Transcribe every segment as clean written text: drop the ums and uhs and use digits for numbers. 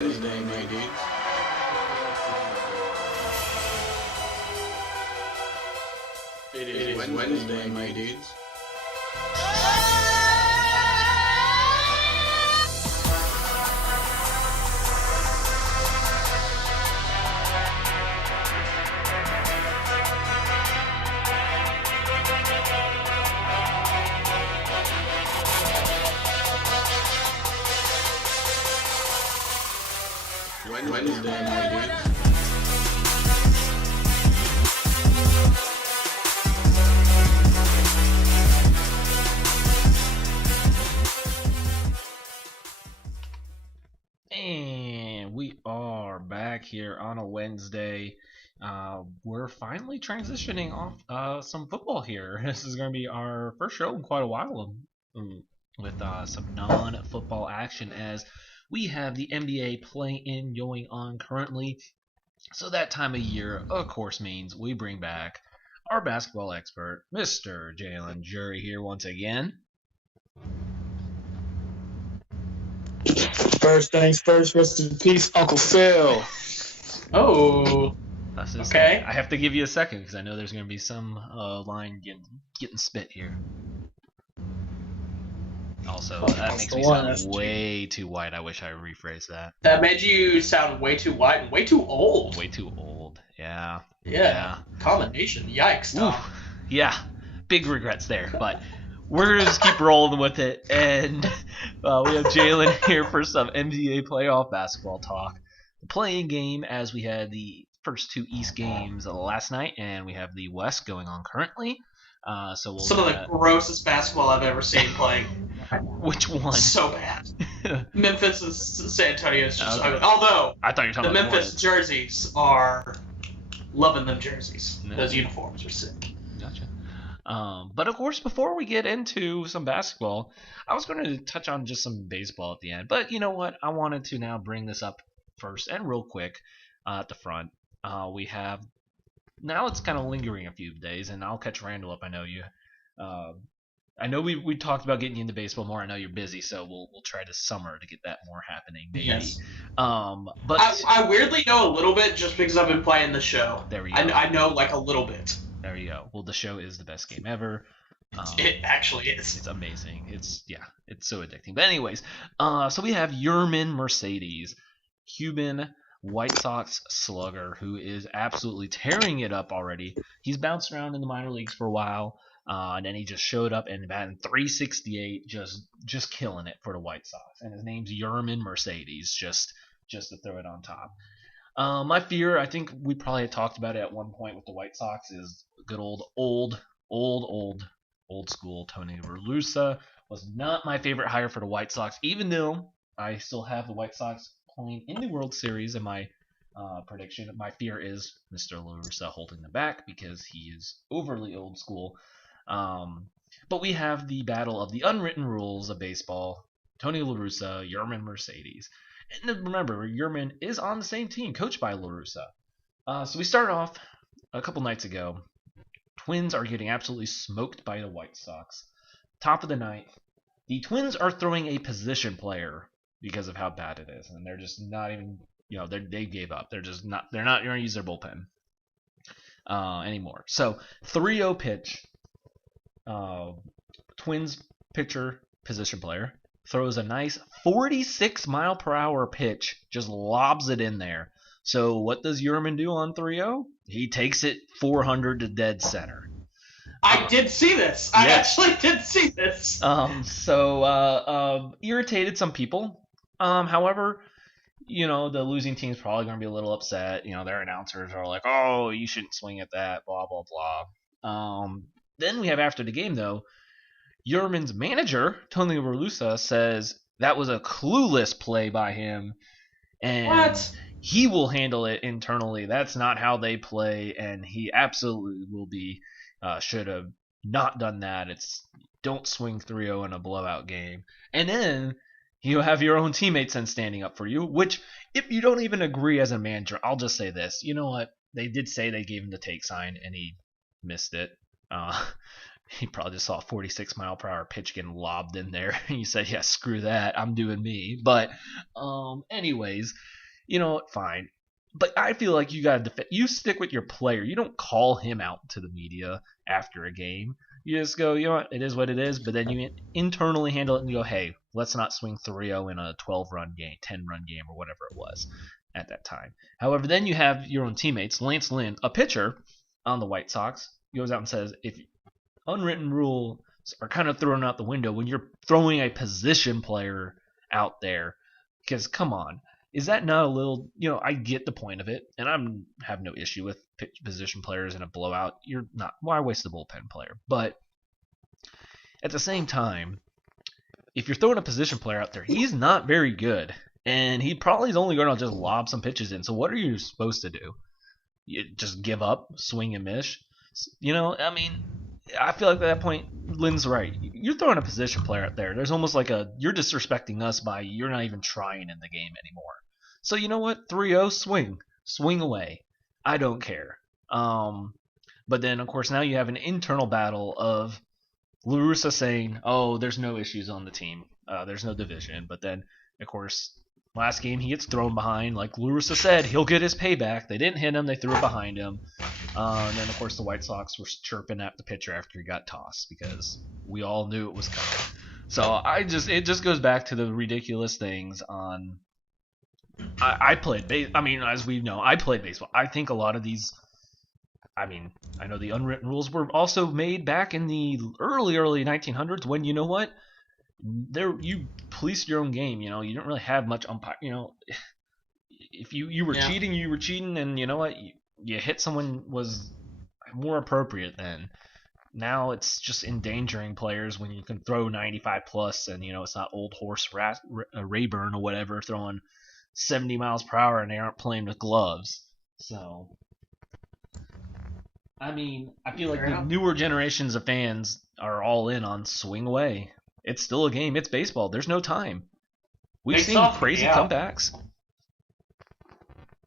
Wednesday, my dudes. It is Wednesday, my dudes. Wednesday, my dudes. And we are back here on a Wednesday. We're finally transitioning off some football here. This is going to be our first show in quite a while with some non-football action as we have the NBA play-in going on currently. So that time of year, of course, means we bring back our basketball expert, Mr. Jalen Jury, here once again. First things first, rest in peace, Uncle Phil. Oh, okay. I have to give you a second because I know there's going to be some line getting spit here. Also, that makes me sound way too white. I wish I rephrased that. That made you sound way too white and way too old. Way too old. Yeah. Yeah. Combination. Yikes, Tom. Yeah. Big regrets there, but we're going to just keep rolling with it. And we have Jalen here for some NBA playoff basketball talk. The playing game, as we had the first two East games last night, and we have the West going on currently. So we'll Some of the grossest basketball I've ever seen playing. Which one? So bad. Memphis and San Antonio is just Okay. Although I thought you were talking the about Memphis jerseys are loving them jerseys. No. Those uniforms are sick. Gotcha. But of course, before we get into some basketball, I was going to touch on just some baseball at the end. But you know what? I wanted to now bring this up first and real quick at the front. We have now it's kind of lingering a few days, and I'll catch Randall up. I know you. I know we talked about getting you into baseball more. I know you're busy, so we'll try this summer to get that more happening. Maybe. Yes. But I weirdly know a little bit just because I've been playing the show. There we go. I know like a little bit. There you go. Well, the show is the best game ever. It actually is. It's amazing. It's so addicting. But anyways, so we have Yermin Mercedes, Cuban White Sox slugger, who is absolutely tearing it up already. He's bounced around in the minor leagues for a while, and then he just showed up and batting .368, just killing it for the White Sox. And his name's Yermin Mercedes, just to throw it on top. My fear, I think we probably had talked about it at one point with the White Sox, is good old school Tony La Russa was not my favorite hire for the White Sox, even though I still have the White Sox playing in the World Series in my prediction. My fear is Mr. La Russa holding them back because he is overly old school. But we have the battle of the unwritten rules of baseball. Tony La Russa, Yermin Mercedes. And remember, Yermin is on the same team, coached by La Russa. So we start off a couple nights ago. Twins are getting absolutely smoked by the White Sox. Top of the ninth, the Twins are throwing a position player because of how bad it is, and they're just not even, they gave up. They're not going to use their bullpen anymore. So 3-0 pitch. Twins pitcher position player throws a nice 46 mile per hour pitch, just lobs it in there. So what does Yermin do on 3-0? He takes it 400 to dead center. I did see this. I actually did see this. Irritated some people. However, the losing team's probably going to be a little upset. Their announcers are like, "Oh, you shouldn't swing at that." Blah blah blah. Then we have after the game though, Yermin's manager Tony La Russa says that was a clueless play by him, and he will handle it internally. That's not how they play, and he absolutely will be. Should have not done that. It's don't swing 3-0 in a blowout game. And then you have your own teammates then standing up for you, which if you don't even agree as a manager, I'll just say this. You know what? They did say they gave him the take sign, and he missed it. he probably just saw a 46-mile-per-hour pitch getting lobbed in there, and he said, "Yeah, screw that, I'm doing me." But, anyways, fine. But I feel like you gotta you stick with your player. You don't call him out to the media after a game. You just go, what, it is what it is. But then you internally handle it and you go, hey, let's not swing 3-0 in a 12-run game, 10-run game, or whatever it was at that time. However, then you have your own teammates. Lance Lynn, a pitcher on the White Sox, goes out and says, if unwritten rules are kind of thrown out the window when you're throwing a position player out there, because come on. Is that not a little, I get the point of it, and I have no issue with position players in a blowout. You're not, why waste the bullpen player? But at the same time, if you're throwing a position player out there, he's not very good, and he probably is only going to just lob some pitches in. So what are you supposed to do? You just give up, swing and miss? I feel like at that point, Lynn's right. You're throwing a position player out there. There's almost like you're disrespecting us by you're not even trying in the game anymore. So you know what? 3-0, swing away. I don't care. But then, of course, now you have an internal battle of La Russa saying, oh, there's no issues on the team. There's no division. But then, of course, last game he gets thrown behind. Like La Russa said, he'll get his payback. They didn't hit him. They threw it behind him. And then, of course, the White Sox were chirping at the pitcher after he got tossed because we all knew it was coming. So it just goes back to the ridiculous things on. I played as we know, I played baseball. I think a lot of these. I know the unwritten rules were also made back in the early 1900s when you know what, you policed your own game. You didn't really have much umpire. If you were cheating, you were cheating, and you know what, you hit someone was more appropriate then. Now it's just endangering players when you can throw 95 plus, and it's not old horse Rayburn or whatever throwing 70 miles per hour and they aren't playing with gloves. So. I feel like the newer generations of fans are all in on swing away. It's still a game. It's baseball. There's no time. We've seen crazy comebacks.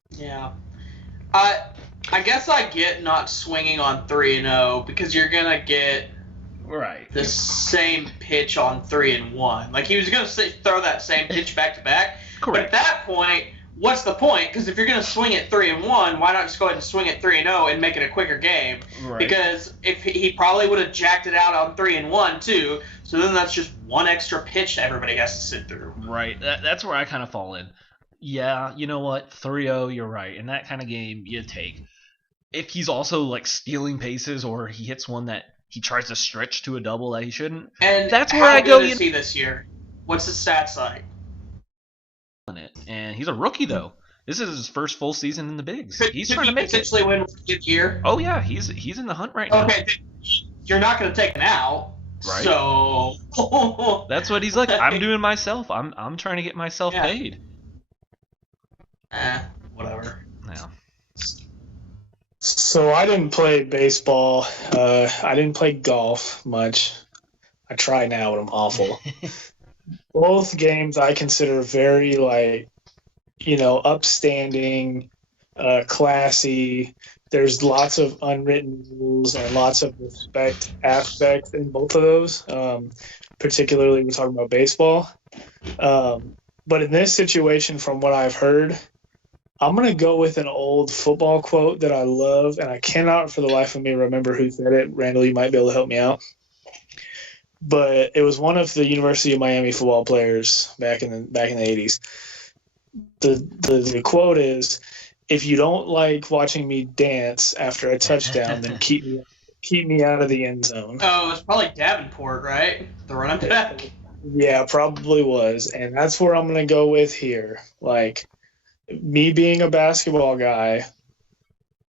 Yeah. I guess I get not swinging on 3-0 because you're going to get the same pitch on 3-1. Like, he was going to throw that same pitch back to back. Correct. But at that point, what's the point? Because if you're going to swing it 3-1, why not just go ahead and swing it 3-0 and make it a quicker game? Right. Because if he probably would have jacked it out on 3-1 too, so then that's just one extra pitch that everybody has to sit through. Right. That's where I kind of fall in. Yeah, you know what? 3-0, you're right. In that kind of game, you take. If he's also like stealing bases or he hits one that he tries to stretch to a double that he shouldn't, and that's where I go. How good is he this year? What's his stats like? And he's a rookie though. This is his first full season in the bigs. He's Could trying to make potentially win Rookie of the Year. Oh yeah, he's in the hunt right now. Okay, you're not going to take him out. Right. So that's what he's like. I'm doing myself. I'm trying to get myself paid. Whatever. Yeah. So I didn't play baseball. I didn't play golf much. I try now, but I'm awful. Both games I consider very, upstanding, classy. There's lots of unwritten rules and lots of respect aspects in both of those. Particularly, we're talking about baseball. But in this situation, from what I've heard, I'm going to go with an old football quote that I love, and I cannot for the life of me remember who said it. Randall, you might be able to help me out. But it was one of the University of Miami football players back in the 80s. The quote is, "If you don't like watching me dance after a touchdown, then keep me out of the end zone." Oh, it was probably Davenport, right? The running back. Yeah, probably was, and that's where I'm gonna go with here. Like, me being a basketball guy,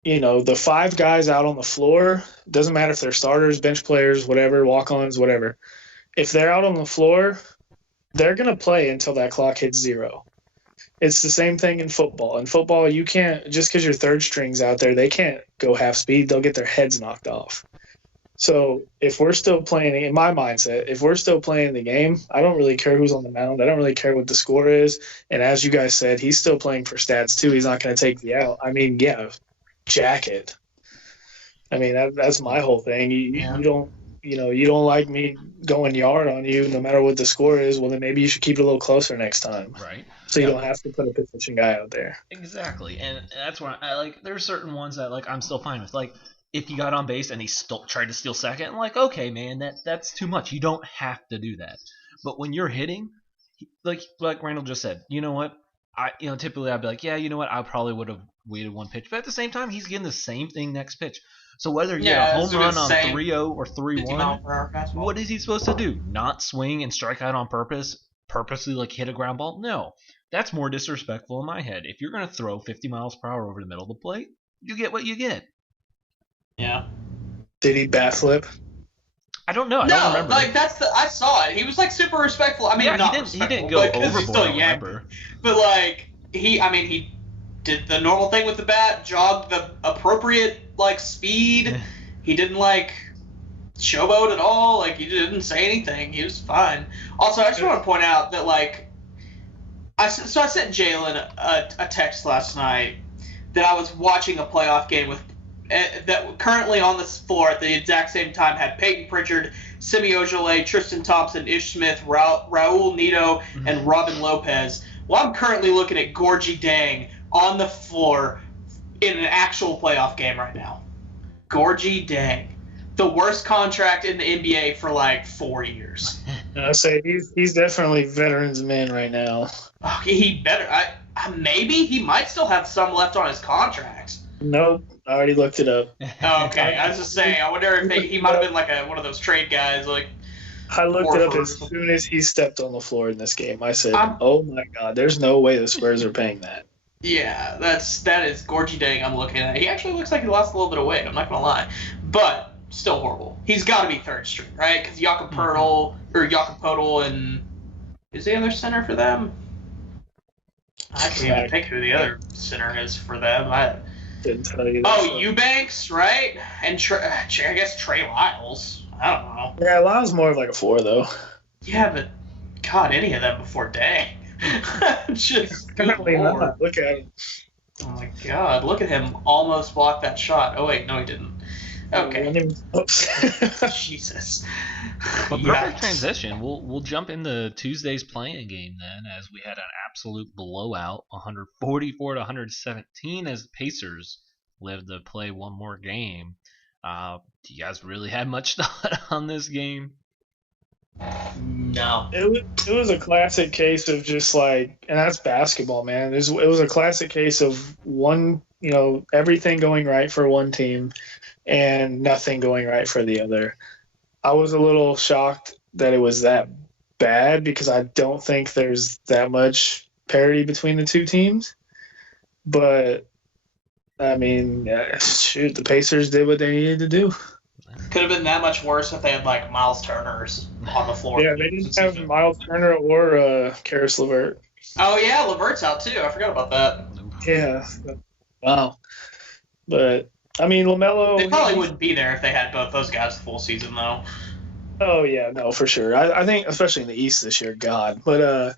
the 5 guys out on the floor, doesn't matter if they're starters, bench players, whatever, walk-ons, whatever. If they're out on the floor, they're going to play until that clock hits 0. It's the same thing in football. In football, you can't, just because your third string's out there, they can't go half speed. They'll get their heads knocked off. So if we're still playing, in my mindset, if we're still playing the game, I don't really care who's on the mound. I don't really care what the score is. And as you guys said, he's still playing for stats too. He's not going to take the out. jacket. That's my whole thing. You don't you don't like me going yard on you no matter what the score is, well, then maybe you should keep it a little closer next time. Right. So you don't have to put a position guy out there. Exactly. And that's why I like, there's certain ones that like I'm still fine with. Like, if he got on base and he tried to steal second, I'm like, okay, man, that's too much. You don't have to do that. But when you're hitting, like Randall just said, you know what? Typically I'd be like, yeah, you know what? I probably would have waited one pitch. But at the same time, he's getting the same thing next pitch. So whether you get a home run on 3-0 or 3-1, what is he supposed to do? Not swing and strike out on purposely like hit a ground ball? No. That's more disrespectful in my head. If you're going to throw 50 miles per hour over the middle of the plate, you get what you get. Yeah. Did he bat flip? I don't know. I don't remember. Like I saw it. He was like super respectful. I mean, yeah, not he didn't go overboard. I remember. But like he did the normal thing with the bat, jogged the appropriate like speed. He didn't like showboat at all. Like he didn't say anything. He was fine. Also, I just want to point out that like I sent Jalen a text last night that I was watching a playoff game with. That currently on the floor at the exact same time had Peyton Pritchard, Semi Ojeleye, Tristan Thompson, Ish Smith, Raul Neto, and Robin Lopez. Well, I'm currently looking at Gorgie Dang on the floor in an actual playoff game right now. Gorgie Dang. The worst contract in the NBA for like 4 years. I say he's definitely veteran's man right now. Okay, he better. Maybe he might still have some left on his contract. Nope. I already looked it up. Oh, okay, I was just saying. I wonder if he might have been like one of those trade guys. Like I looked it up as soon as he stepped on the floor in this game. I said, "Oh my God, there's no way the Spurs are paying that." Yeah, that is Gorgie Dang. I'm looking at. He actually looks like he lost a little bit of weight. I'm not gonna lie, but still horrible. He's got to be third string, right? Because Jakob Poeltl, and is the other center for them? I can't even think who the other center is for them. Didn't tell you. Eubanks, right? And I guess Trey Lyles. I don't know. Yeah, Lyles more of like a 4 though. Yeah, but God, any of them before Day. Just good Lord. Look at him. Oh my God, look at him almost block that shot. Oh wait, no, he didn't. Okay. Jesus. But perfect transition. We'll jump into Tuesday's playing game then, as we had an absolute blowout, 144 to 117, as the Pacers lived to play one more game. Do you guys really have much thought on this game? No. It was a classic case of just like, and that's basketball, man. It was a classic case of one, everything going right for one team and nothing going right for the other. I was a little shocked that it was that bad because I don't think there's that much parity between the two teams. But, I mean, shoot, the Pacers did what they needed to do. Could have been that much worse if they had, like, Miles Turner's on the floor. Yeah, they didn't have Miles Turner or Karis LeVert. Oh, yeah, LeVert's out, too. I forgot about that. Yeah. Wow. But, I mean, LaMelo... They probably wouldn't be there if they had both those guys the full season, though. Oh, yeah, no, for sure. I think, especially in the East this year, God. But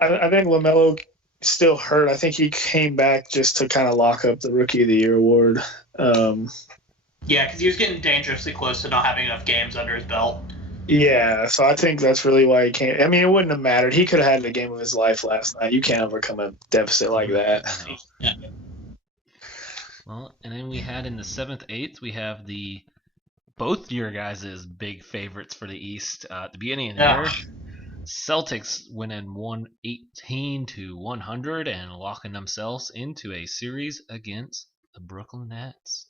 I think LaMelo still hurt. I think he came back just to kind of lock up the Rookie of the Year award. Yeah, because he was getting dangerously close to not having enough games under his belt. Yeah, so I think that's really why he can't. I mean, it wouldn't have mattered. He could have had the game of his life last night. You can't overcome a deficit like that. Yeah. Well, and then we had in the 7th, 8th, we have both your guys' big favorites for the East. At the beginning of the year, Celtics winning 118 to 100 and locking themselves into a series against the Brooklyn Nets.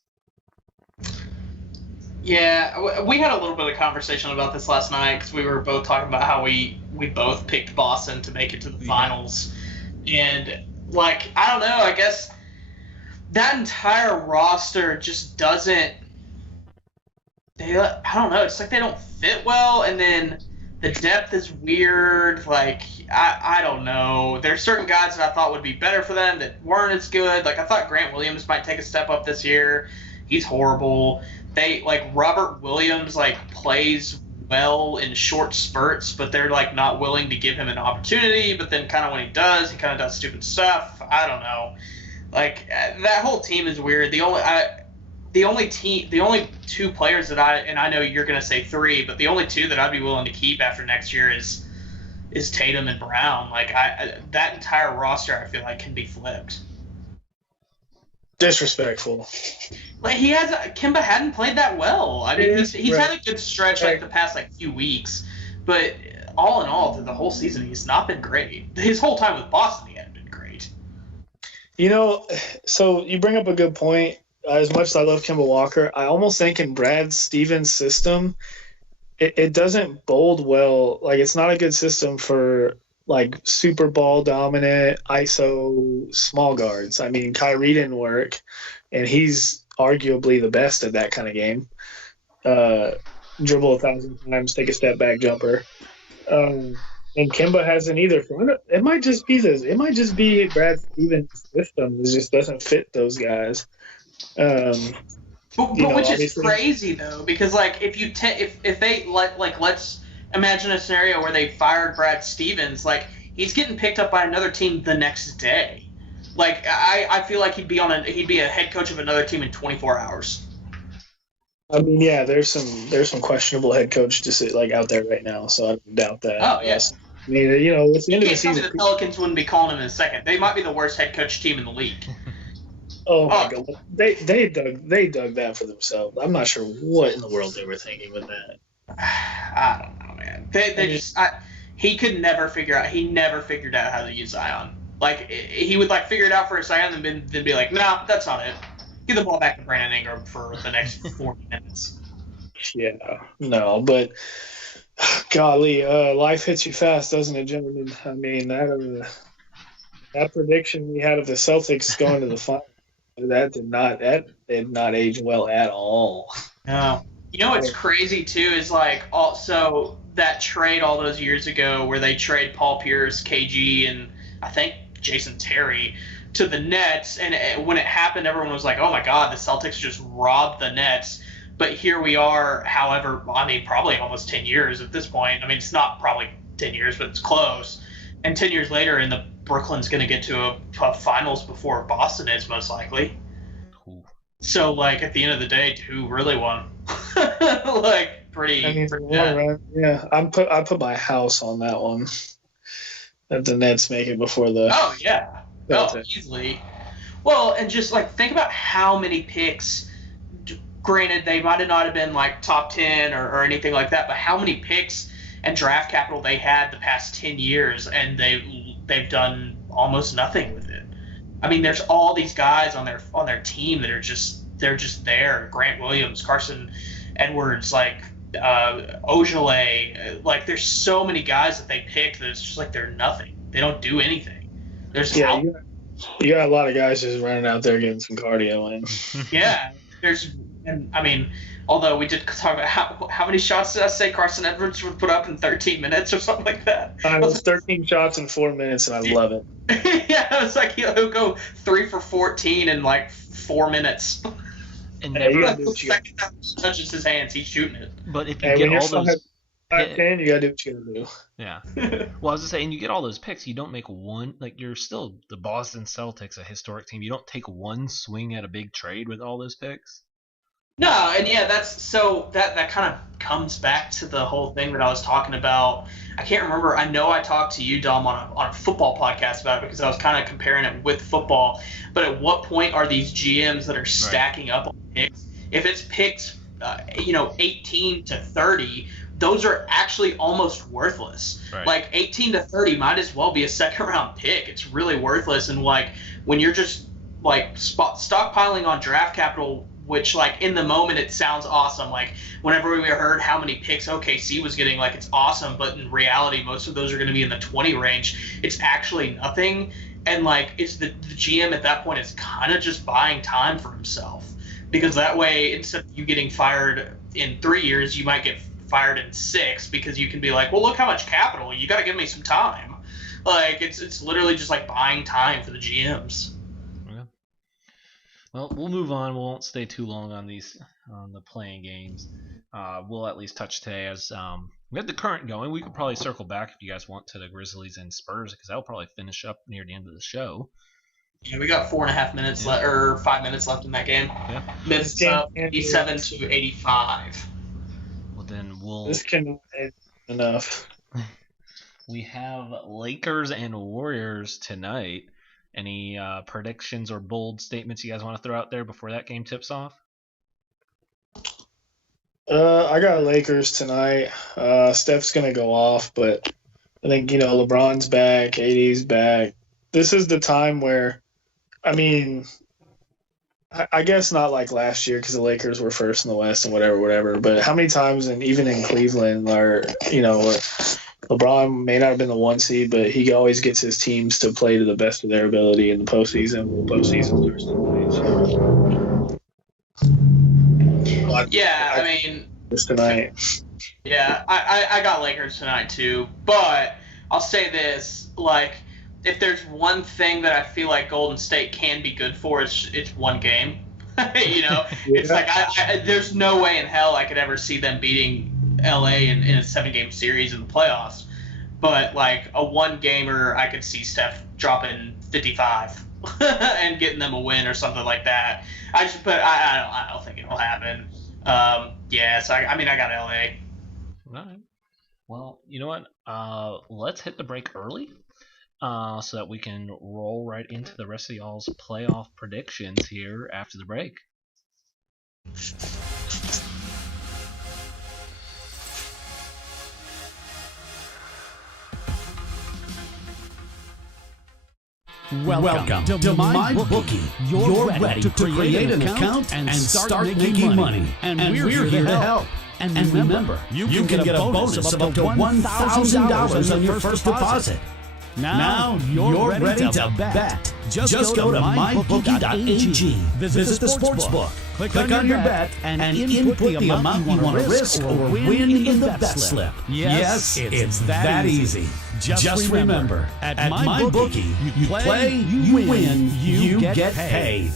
Yeah, we had a little bit of conversation about this last night because we were both talking about how we both picked Boston to make it to the finals. And, like, I don't know, I guess that entire roster just doesn't – I don't know, it's like they don't fit well, and then the depth is weird. Like, I don't know. There's certain guys that I thought would be better for them that weren't as good. Like, I thought Grant Williams might take a step up this year. He's horrible. Robert Williams, plays well in short spurts, but they're, not willing to give him an opportunity. But then kind of when he does stupid stuff. I don't know. That whole team is weird. the only two players that I know you're gonna say three, but the only two that I'd be willing to keep after next year is Tatum and Brown. Like that entire roster, I feel like can be flipped. Disrespectful. Like Kemba hadn't played that well. I mean, he's had a good stretch like the past like few weeks, but all in all, through the whole season, he's not been great. His whole time with Boston, he hadn't been great. So you bring up a good point. As much as I love Kemba Walker, I almost think in Brad Stevens' system, it doesn't bode well. Like, it's not a good system for like super ball dominant ISO small guards. I mean, Kyrie didn't work, and he's arguably the best at that kind of game. Dribble 1,000 times, take a step back jumper. And Kemba hasn't either. It might just be this. It might just be Brad Stevens' system. It just doesn't fit those guys. But which is crazy though, because like if they let's imagine a scenario where they fired Brad Stevens, like he's getting picked up by another team the next day. Like I feel like he'd be a head coach of another team in 24 hours. I mean, yeah, there's some questionable head coach like out there right now, so I don't doubt that. Oh yes. I mean, it's the end of the season. The Pelicans wouldn't be calling him in a second. They might be the worst head coach team in the league. Oh my God, they dug that for themselves. I'm not sure what in the world they were thinking with that. I don't know, man. He could never figure out. He never figured out how to use Zion. Like he would like figure it out for a second and then be like, "No, that's not it. Give the ball back to Brandon Ingram for the next 40 minutes." Yeah, no, but golly, life hits you fast, doesn't it, gentlemen? I mean, that prediction we had of the Celtics going to the final, that did not age well at all. No. What's crazy too is like also that trade all those years ago where they trade Paul Pierce, KG, and I think Jason Terry to the Nets, and when it happened, everyone was like, "Oh my God, the Celtics just robbed the Nets." But here we are. However, I mean, probably almost 10 years at this point. I mean, it's not probably 10 years, but it's close. And 10 years later, and Brooklyn's going to get to a finals before Boston is most likely. Cool. So, like, at the end of the day, who really won? Like, pretty. I mean, yeah. I put my house on that one. That the Nets make it before the. Oh yeah. Oh, easily. Well, and just like think about how many picks. Granted, they might have not have been like top 10 or anything like that, but how many picks and draft capital they had the past 10 years, and they've done almost nothing with it. I mean, there's all these guys on their team that are just there. Grant Williams, Carson Edwards, like Ojale, like there's so many guys that they pick that it's just like they're nothing. They don't do anything. You got a lot of guys just running out there getting some cardio in. Yeah, and I mean, although we did talk about how many shots did I say Carson Edwards would put up in 13 minutes or something like that? It was 13 shots in 4 minutes, and I love it. Yeah, it's like he'll go 3 for 14 in like 4 minutes. And never the second time he touches his hands, he's shooting it. But if you get all those, 5-10, you gotta do what you gotta do. Yeah. Well, I was just saying, you get all those picks, you don't make one. Like, you're still the Boston Celtics, a historic team. You don't take one swing at a big trade with all those picks. No, and yeah, that kind of comes back to the whole thing that I was talking about. I can't remember. I know I talked to you, Dom, on a football podcast about it because I was kind of comparing it with football. But at what point are these GMs that are stacking up on picks? If it's picked, 18 to 30, those are actually almost worthless. Right. Like 18 to 30 might as well be a second round pick. It's really worthless. And like when you're just like stockpiling on draft capital, which like in the moment it sounds awesome. Like whenever we heard how many picks OKC was getting, like it's awesome, but in reality most of those are going to be in the 20 range. It's actually nothing, and like it's the GM at that point is kind of just buying time for himself, because that way instead of you getting fired in 3 years, you might get fired in 6 because you can be like, well, look how much capital, you got to give me some time. Like it's literally just like buying time for the GMs. Well, we'll move on. We won't stay too long on the playing games. We'll at least touch today as we have the current going. We could probably circle back if you guys want to the Grizzlies and Spurs, because that'll probably finish up near the end of the show. Yeah, we got 4.5 minutes left, or 5 minutes left in that game. Yeah. Minutes up 87 to 85. Well, then This can enough. We have Lakers and Warriors tonight. Any predictions or bold statements you guys want to throw out there before that game tips off? I got Lakers tonight. Steph's gonna go off, but I think LeBron's back, AD's back. This is the time where, I mean, I guess not like last year because the Lakers were first in the West and whatever. But how many times, and even in Cleveland, or LeBron may not have been the 1 seed, but he always gets his teams to play to the best of their ability in the postseason. Yeah, I mean, just tonight. Yeah, I got Lakers tonight too, but I'll say this: like, if there's one thing that I feel like Golden State can be good for, it's one game. It's like there's no way in hell I could ever see them beating LA in a 7-game series in the playoffs. But like a one gamer, I could see Steph dropping 55 and getting them a win or something like that. I don't think it'll happen. So I got LA. All right. Well, you know what? Let's hit the break early, so that we can roll right into the rest of y'all's playoff predictions here after the break. Welcome to MyBookie. You're ready to create an account and start making money. And we're here to help. And remember, you can get a bonus of up to $1,000 on your first deposit. Now you're ready to bet. Just go to mybookie.ag. Visit the sportsbook. Click on your bet and input the amount you want to risk or win in the bet slip. Yes, it's that easy. Just remember, at MyBookie, you play, you win, you get paid.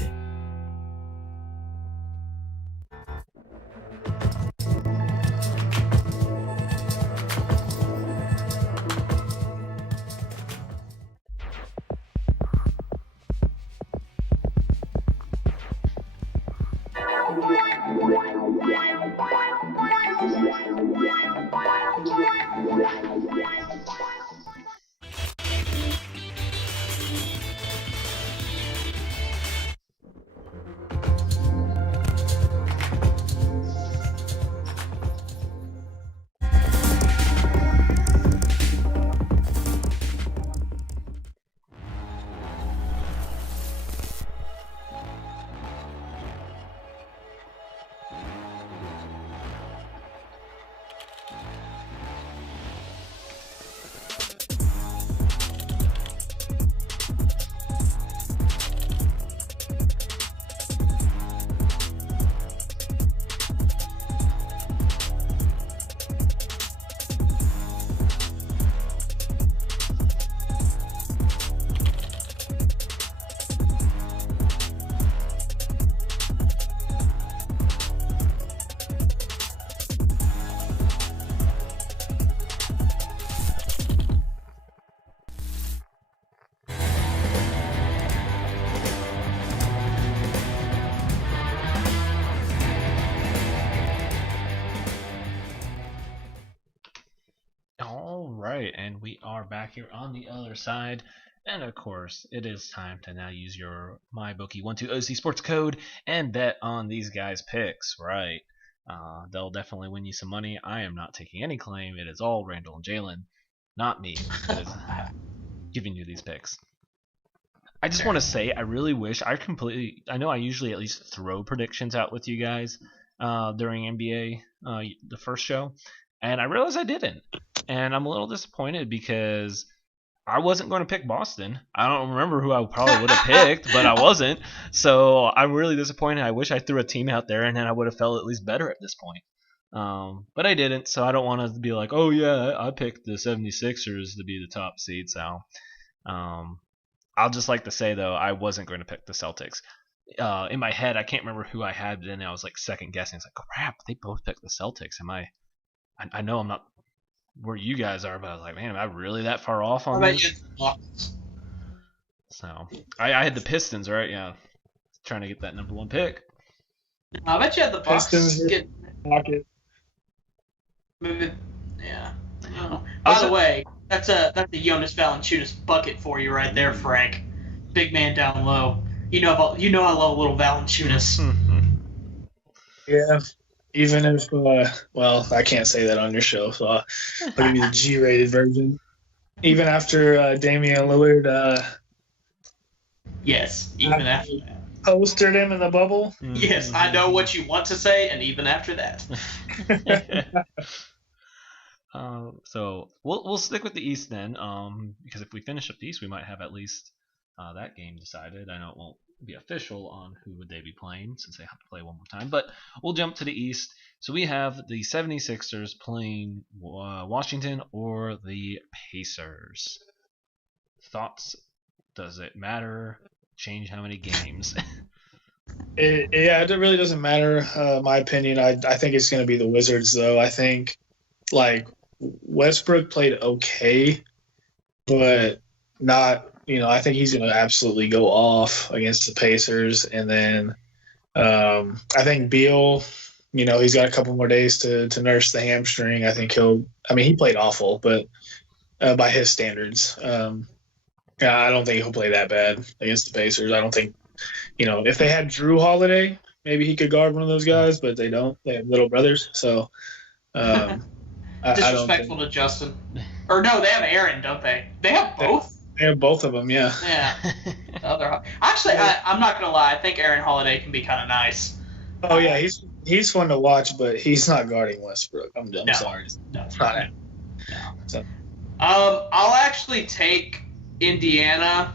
And we are back here on the other side, and of course it is time to now use your MyBookie12OC sports code and bet on these guys' picks. Right, they'll definitely win you some money. I am not taking any claim. It is all Randall and Jalen, not me, that is giving you these picks. I just want to say I really wish I know I usually at least throw predictions out with you guys during NBA the first show, and I realized I didn't. And I'm a little disappointed because I wasn't going to pick Boston. I don't remember who I probably would have picked, but I wasn't. So I'm really disappointed. I wish I threw a team out there and then I would have felt at least better at this point. But I didn't, so I don't want to be like, oh yeah, I picked the 76ers to be the top seed. So I'll just like to say, though, I wasn't going to pick the Celtics. In my head, I can't remember who I had, but then I was like second guessing. It's like, crap, they both picked the Celtics. I know I'm not where you guys are, but I was like, man, am I really that far off on this? So I had the Pistons, right? Yeah, trying to get that number 1 pick. I bet you had the Bucks Pistons get. pocket. Yeah. By the way, that's a Jonas Valanciunas bucket for you right there, Frank. Big man down low. You know I love a little Valanciunas. Yeah. Even if, well, I can't say that on your show, so I'll give you the G-rated version. Even after Damian Lillard Yes, even after that. Postered him in the bubble. Yes, I know what you want to say, and even after that. So we'll stick with the East then, because if we finish up the East, we might have at least that game decided. I know it won't be official on who would they be playing since they have to play one more time, but we'll jump to the East. So we have the 76ers playing Washington or the Pacers. Thoughts? Does it matter? Change how many games? It really doesn't matter. My opinion, I think it's going to be the Wizards, though. I think, like, Westbrook played okay, but not, I think he's going to absolutely go off against the Pacers. And then I think Beal, he's got a couple more days to nurse the hamstring. I think he played awful, but by his standards, I don't think he'll play that bad against the Pacers. I don't think, if they had Drew Holiday, maybe he could guard one of those guys, but they don't. They have little brothers, so disrespectful to Justin. Or no, they have Aaron, don't they? They have both. They have both of them, yeah. Yeah. Actually, I'm not gonna lie. I think Aaron Holiday can be kind of nice. Oh yeah, he's fun to watch, but he's not guarding Westbrook. I'm sorry. No. It's not him. No. So. I'll actually take Indiana.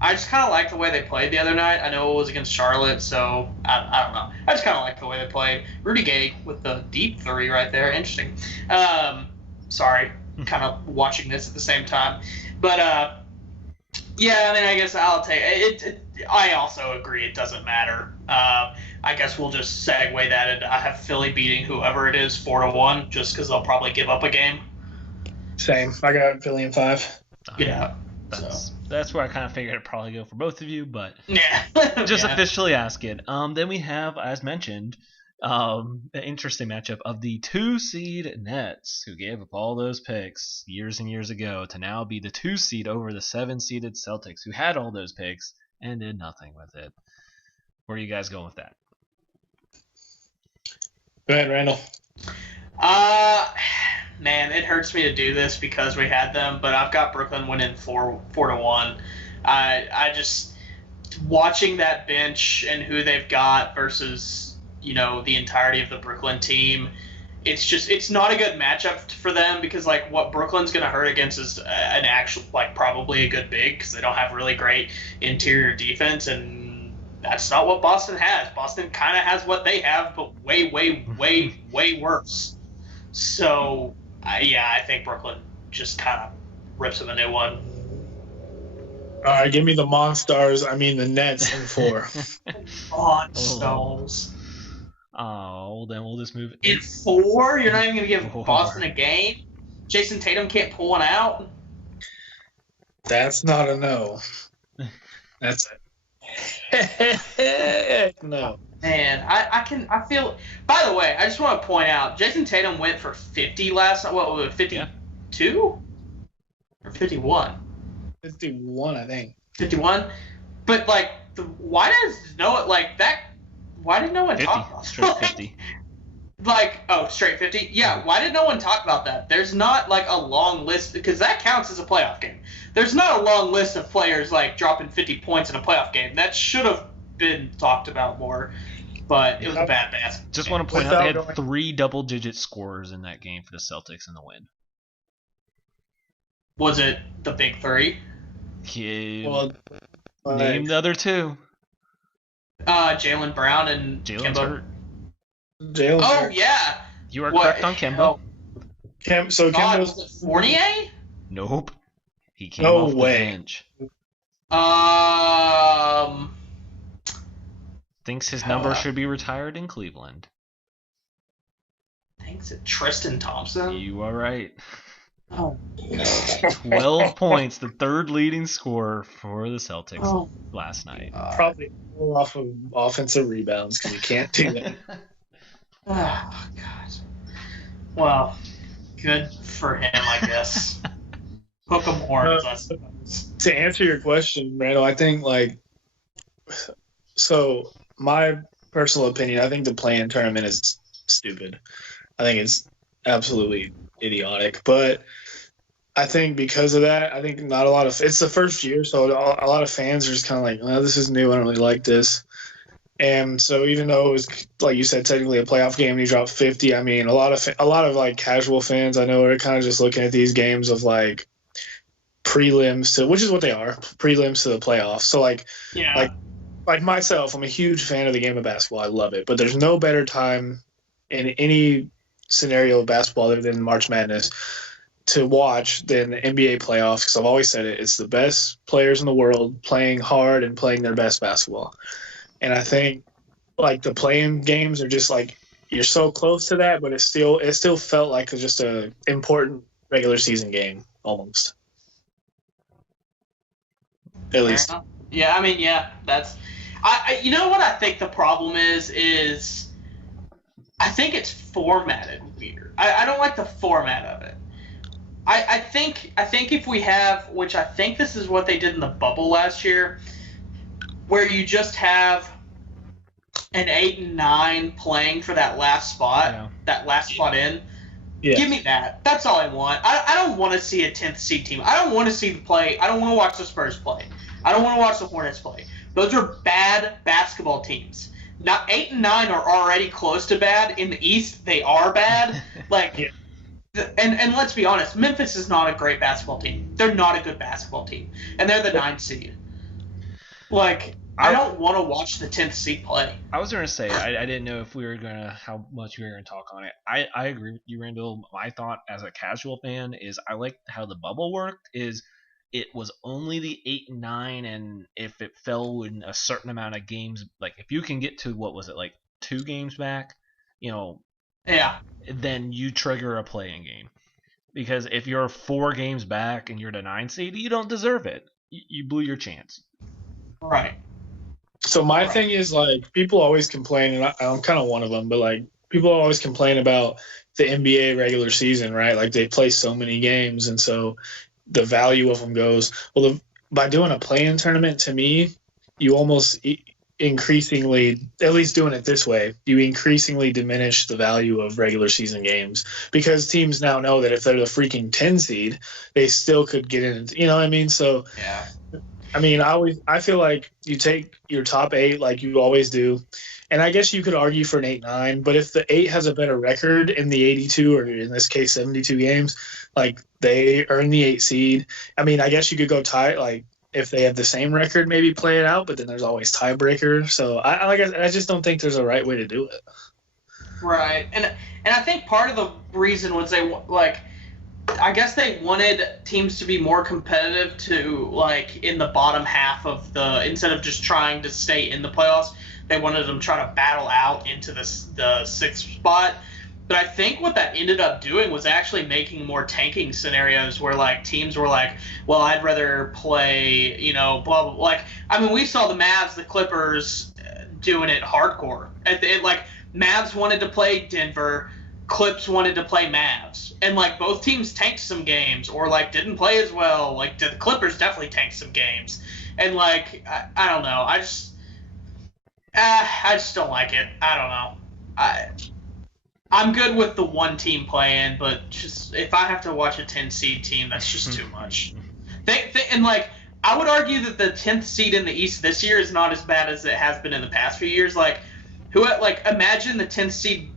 I just kind of like the way they played the other night. I know it was against Charlotte, so I don't know. I just kind of like the way they played. Rudy Gay with the deep 3 right there. Interesting. Sorry, kind of watching this at the same time. But, yeah, I mean, I guess I'll take it. I also agree it doesn't matter. I guess we'll just segue that into I have Philly beating whoever it is 4-1 just because they'll probably give up a game. Same. I got Philly in 5. Yeah. That's where I kind of figured it'd probably go for both of you, but yeah, just officially ask it. Then we have, as mentioned, an interesting matchup of the 2-seed Nets, who gave up all those picks years and years ago to now be the 2-seed over the 7-seeded Celtics, who had all those picks and did nothing with it. Where are you guys going with that? Go ahead, Randall. Man, it hurts me to do this because we had them, but I've got Brooklyn winning 4-1. I just watching that bench and who they've got versus the entirety of the Brooklyn team. It's not a good matchup for them because what Brooklyn's going to hurt against is an actual probably a good big because they don't have really great interior defense, and that's not what Boston has. Boston kind of has what they have, but way, way, way, way worse. So. I think Brooklyn just kind of rips them a new one. All right, give me the Monstars. I mean the Nets in 4. Monstars. Oh, then we'll just move in 4. You're not even gonna give Boston a game. Jason Tatum can't pull one out. That's not a no. That's a no. Man, I feel. By the way, I just want to point out, Jason Tatum went for 50 last night. What was it, 52 or 51? 51, I think. 51, but why does that? Why did no one 50, talk about straight 50? Straight 50. Yeah, why did no one talk about that? There's not a long list because that counts as a playoff game. There's not a long list of players dropping 50 points in a playoff game. That should have been talked about more, but it was a bad basket. Just want to point out they had 3 double-digit scorers in that game for the Celtics in the win. Was it the big 3? Yeah. Well, name the other 2. Jaylen Brown and Kemba. Jaylen. Yeah. You are correct on Kemba. Kemba was it Fournier? Nope. He came off the bench. Thinks his number should be retired in Cleveland. Thinks it Tristan Thompson? You are right. Oh. 12 points, the third leading scorer for the Celtics last night. Probably more off of offensive rebounds because you can't do that. Oh, God. Well, good for him, I guess. Hook 'em horns, I suppose. To answer your question, Randall, I think so my personal opinion, I think the play-in tournament is stupid. I think it's absolutely idiotic. But I think because of that, I think not a lot of it's the first year, so a lot of fans are just kind of like, "Oh, this is new. I don't really like this." And so even though it was, like you said, technically a playoff game and you dropped 50, I mean, a lot of like casual fans I know are kind of just looking at these games of like prelims to, which is what they are, prelims to the playoffs. So like myself, I'm a huge fan of the game of basketball. I love it, but there's no better time in any scenario of basketball other than March Madness to watch than the NBA playoffs, because I've always said it. It's the best players in the world playing hard and playing their best basketball. And I think like the play-in games are just like you're so close to that, but it still felt like just a important regular season game almost. At least. Yeah, I mean, yeah, that's I you know what I think the problem is I think it's formatted weird. I don't like the format of it. I think if we have, which I think this is what they did in the bubble last year, where you just have an 8 and 9 playing for that last spot, that last spot in. Yeah. Give me that. That's all I want. I don't want to see a 10th seed team. I don't want to see the play. I don't want to watch the Spurs play. I don't want to watch the Hornets play. Those are bad basketball teams. Not 8 and 9 are already close to bad. In the East, they are bad. And let's be honest, Memphis is not a great basketball team. They're not a good basketball team, and they're the 9th seed. I don't want to watch the 10th seed play. I was going to say, I didn't know if we were going to, how much we were going to talk on it. I agree with you, Randall. My thought as a casual fan is I like how the bubble worked is it was only the 8 and 9, and if it fell in a certain amount of games, like if you can get to, what was it, like 2 games back, then you trigger a play-in game. Because if you're 4 games back and you're the 9 seed, you don't deserve it. You blew your chance. Right. So my thing is, like, people always complain, and I'm kind of one of them, but, like, people always complain about the NBA regular season, right? Like, they play so many games, and so the value of them goes. Well, by doing a play-in tournament, to me, you almost increasingly, at least doing it this way, you increasingly diminish the value of regular season games because teams now know that if they're the freaking 10 seed, they still could get in, you know what I mean? So, yeah. I mean, I feel like you take your top 8 like you always do, and I guess you could argue for an 8-9, but if the 8 has a better record in the 82 or in this case 72 games, like they earn the 8 seed. I mean, I guess you could go tie, like if they have the same record, maybe play it out, but then there's always tiebreaker. So I just don't think there's a right way to do it. Right, and I think part of the reason was I guess they wanted teams to be more competitive to, like, in the bottom half of instead of just trying to stay in the playoffs, they wanted them to try to battle out into the 6th spot. But I think what that ended up doing was actually making more tanking scenarios where, like, teams were like, well, I'd rather play, blah, blah, blah. Like, I mean, we saw the Mavs, the Clippers doing it hardcore. Mavs wanted to play Denver, Clips wanted to play Mavs, and like both teams tanked some games or like didn't play as well. Like the Clippers definitely tanked some games, and like I don't know, I just don't like it. I don't know. I'm good with the one team playing, but just if I have to watch a 10 seed team, that's just too much. And like I would argue that the 10th seed in the East this year is not as bad as it has been in the past few years. Imagine the 10th seed,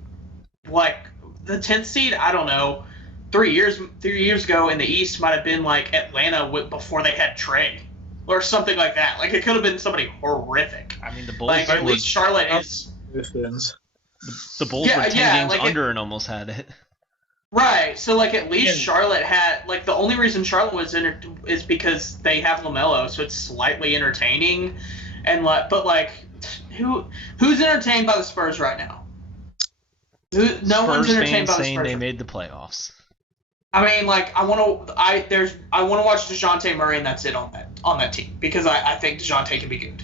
like. The 10th seed, I don't know, 3 years ago in the East might have been like Atlanta before they had Trae or something like that. Like it could have been somebody horrific. I mean, the Bulls. Like at least Charlotte is. The Bulls were 10 games under and almost had it. Right. So like at least Charlotte had like the only reason Charlotte was in it is because they have LaMelo, so it's slightly entertaining, and who's entertained by the Spurs right now? No one's entertained by the Spurs. Saying they made the playoffs. I mean, like, I want to watch DeJounte Murray, and that's it on that team, because I think DeJounte can be good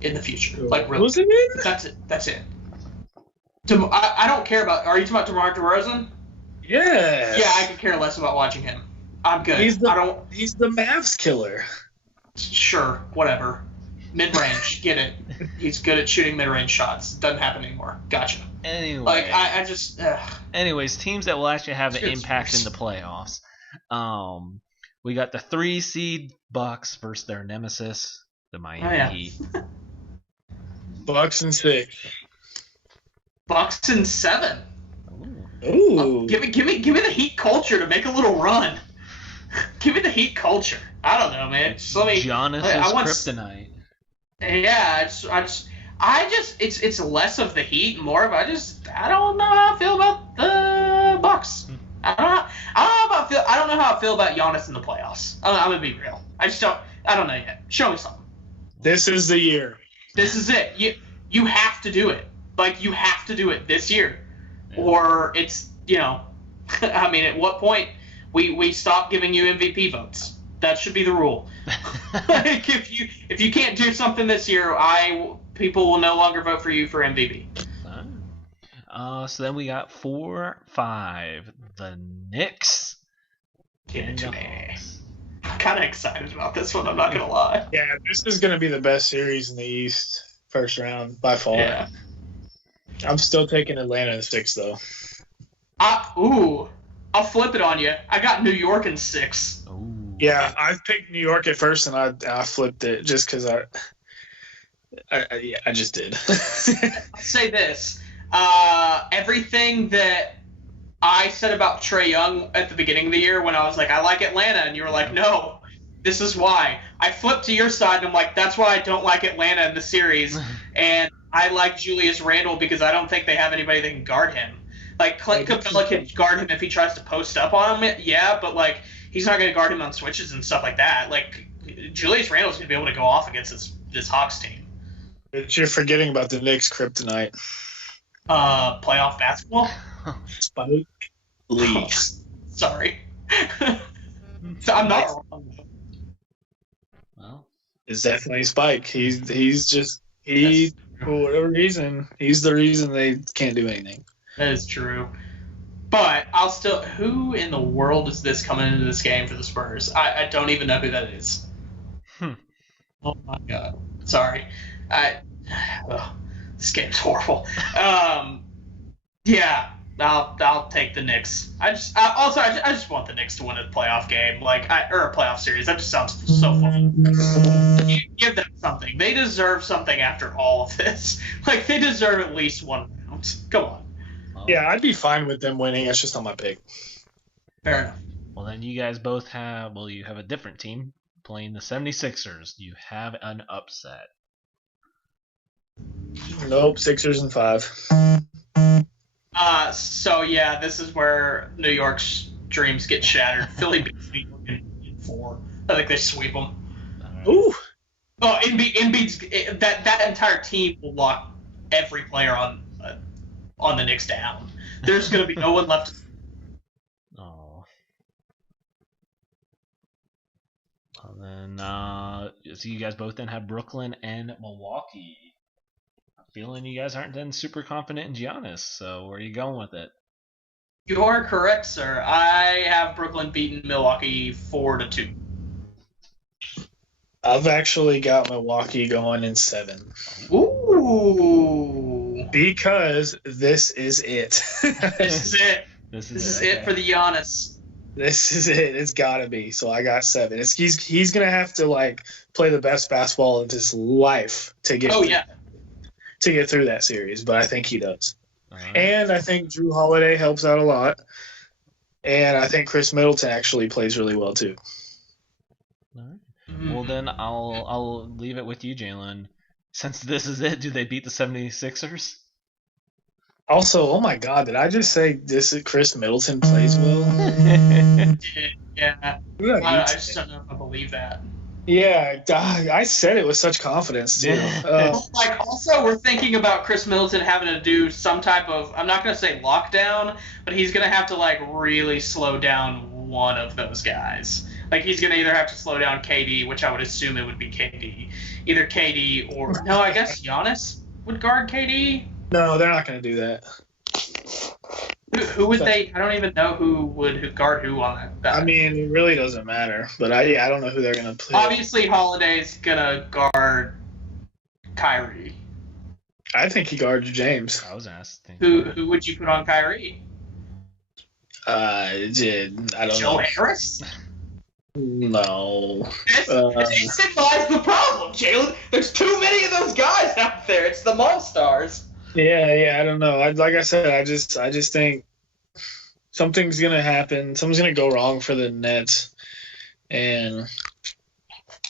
in the future. Like, really. Who's it in? That's it. I don't care about. Are you talking about DeMar DeRozan? Yeah. Yeah, I could care less about watching him. I'm good. He's the Mavs killer. Sure, whatever. Mid-range, get it. He's good at shooting mid-range shots. Doesn't happen anymore. Gotcha. Anyway. Like, I just... Anyways, teams that will actually have an impact in the playoffs. We got the 3 seed Bucks versus their nemesis, the Miami Heat. Bucks and 6. Bucks and 7. Ooh. Give me the Heat culture to make a little run. Give me the Heat culture. I don't know, man. Just let me. Giannis is kryptonite. Yeah, I just it's less of the Heat, more of I don't know how I feel about the Bucks. I don't know how I feel about Giannis in the playoffs. I'm gonna be real. I don't know yet. Show me something. This is the year. This is it. You have to do it. Like, you have to do it this year, or it's I mean, at what point we stop giving you MVP votes? That should be the rule. Like, if you can't do something this year, people will no longer vote for you for MVP. So then we got 4-5, the Knicks. Give it to me. I'm kind of excited about this one, I'm not going to lie. Yeah, this is going to be the best series in the East, first round, by far. Yeah. I'm still taking Atlanta in 6, though. I'll flip it on you. I got New York in 6. Ooh. Yeah, I picked New York at first, and I flipped it just because I just did. I'll say this. Everything that I said about Trae Young at the beginning of the year when I was like, I like Atlanta, and you were like, no, this is why. I flipped to your side, and I'm like, that's why I don't like Atlanta in the series, and I like Julius Randle because I don't think they have anybody that can guard him. Like, Clint Capella can guard him if he tries to post up on him, yeah, but, like, he's not going to guard him on switches and stuff like that. Like, Julius Randle's going to be able to go off against this Hawks team. But you're forgetting about the Knicks kryptonite. Playoff basketball? Spike Lee. Sorry. So I'm not wrong. Well, It's definitely Spike. For whatever reason, he's the reason they can't do anything. That is true. But who in the world is this coming into this game for the Spurs? I don't even know who that is. Oh my god. Sorry. This game's horrible. Yeah, I'll take the Knicks. I just want the Knicks to win a playoff game, or a playoff series. That just sounds so fun. Give them something. They deserve something after all of this. Like, they deserve at least one round. Come on. Yeah, I'd be fine with them winning. It's just not my pick. Fair enough. Well, then you guys both have, you have a different team playing the 76ers. You have an upset. Nope, Sixers and 5. So yeah, this is where New York's dreams get shattered. Philly beats New York in 4. I think they sweep them. Right. Ooh. Oh, Embiid's that entire team will lock every player on the Knicks down. There's going to be no one left. Oh. And then, so you guys both then have Brooklyn and Milwaukee. I'm feeling you guys aren't then super confident in Giannis, so where are you going with it? You are correct, sir. I have Brooklyn beating Milwaukee 4-2. I've actually got Milwaukee going in 7. Ooh. Because this is it. This is it. This is it for the Giannis. This is it. It's got to be. So I got 7. He's going to have to, play the best basketball of his life to get to get through that series, but I think he does. Right. And I think Drew Holiday helps out a lot. And I think Chris Middleton actually plays really well, too. All right. Well, then I'll leave it with you, Jalen. Since this is it, do they beat the 76ers? Also, oh my God, did I just say Chris Middleton plays well? Yeah. I just don't know if I believe that. Yeah, I said it with such confidence, too. Also, we're thinking about Chris Middleton having to do some type of, I'm not going to say lockdown, but he's going to have to, really slow down one of those guys. Like, he's going to either have to slow down KD, which I would assume it would be KD. Either KD or... No, I guess Giannis would guard KD? No, they're not going to do that. Who would they... I don't even know who would guard who on that. I mean, it really doesn't matter. But I don't know who they're going to play. Obviously, Holiday's going to guard Kyrie. I think he guards James. I was asking. Who would you put on Kyrie? I don't know. Joe Harris? No. This signifies the problem, Jalen. There's too many of those guys out there. It's the Monstars. Yeah, I don't know. Like I said, I just think something's gonna happen. Something's gonna go wrong for the Nets, and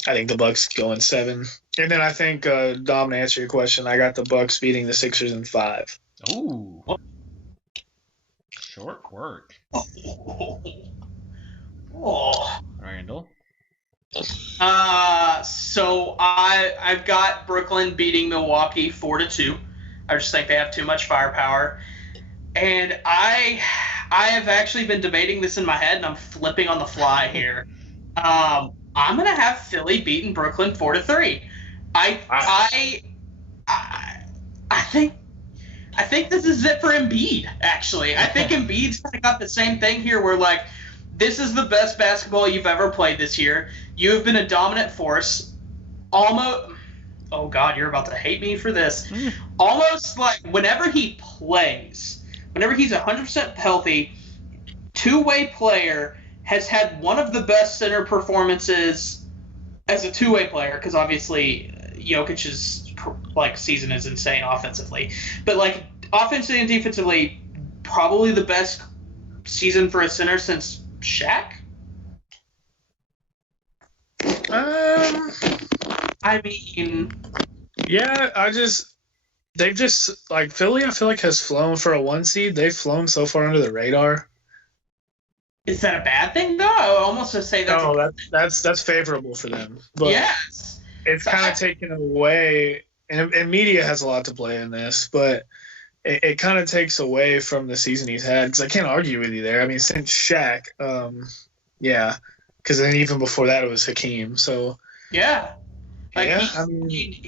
I think the Bucks go in 7. And then I think Dom, to answer your question, I got the Bucks beating the Sixers in 5. Ooh. Short work. Oh. Randall. So I've got Brooklyn beating Milwaukee 4-2. I just think they have too much firepower. And I have actually been debating this in my head, and I'm flipping on the fly here. I'm gonna have Philly beating Brooklyn 4-3. I think this is it for Embiid, actually. I think Embiid's kind of got the same thing here where, like, this is the best basketball you've ever played this year. You have been a dominant force. Almost – oh, God, you're about to hate me for this. Almost like whenever he plays, whenever he's 100% healthy, two-way player has had one of the best center performances as a two-way player because obviously Jokic's season is insane offensively. But, like, offensively and defensively, probably the best season for a center since Shaq? I mean... Yeah, they've just, like, Philly, I feel like, has flown for a 1 seed. They've flown so far under the radar. Is that a bad thing, though? I would almost just say that's... No, that's favorable for them. But yes. It's kind of taken away, and media has a lot to play in this, but it kind of takes away from the season he's had, because I can't argue with you there. I mean, since Shaq, yeah, because then even before that it was Hakeem, so... Yeah. Like, yeah,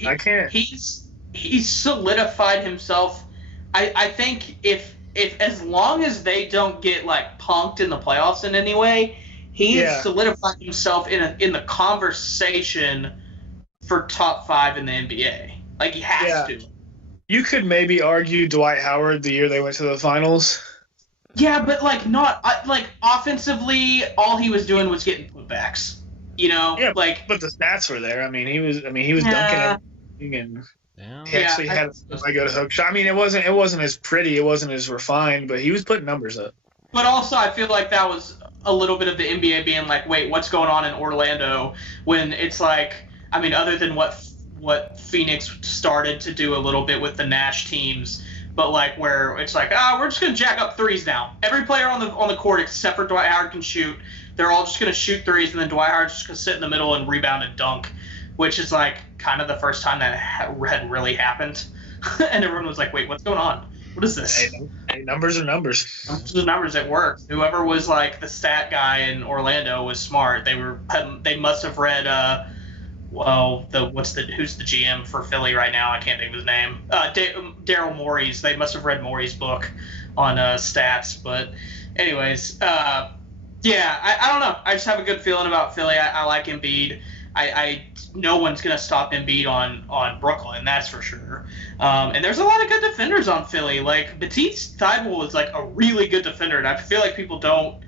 I can't... He's solidified himself. I think if as long as they don't get, like, punked in the playoffs in any way, he's solidified himself in the conversation for top 5 in the NBA. Like, he has to. You could maybe argue Dwight Howard the year they went to the finals. Yeah, but, like, not like offensively, all he was doing was getting putbacks. You know, yeah, like, but the stats were there. I mean, he was dunking everything, and he actually had a really good hook shot. I mean, it wasn't as pretty, it wasn't as refined, but he was putting numbers up. But also, I feel like that was a little bit of the NBA being like, wait, what's going on in Orlando? When it's like, I mean, other than what Phoenix started to do a little bit with the Nash teams, but like where it's like, we're just gonna jack up threes now. Every player on the court except for Dwight Howard can shoot. They're all just gonna shoot threes, and then Dwight Howard's just gonna sit in the middle and rebound and dunk, which is like kind of the first time that had really happened. And everyone was like, wait, what's going on? What is this? Hey, numbers are numbers. Numbers are numbers. It worked. Whoever was like the stat guy in Orlando was smart. They must have read who's the GM for Philly right now? I can't think of his name. Daryl Morey's. They must have read Morey's book on stats. But anyways, yeah, I don't know. I just have a good feeling about Philly. I like Embiid. No one's gonna stop Embiid on Brooklyn, that's for sure. And there's a lot of good defenders on Philly. Like Matisse Thybulle is like a really good defender, and I feel like people don't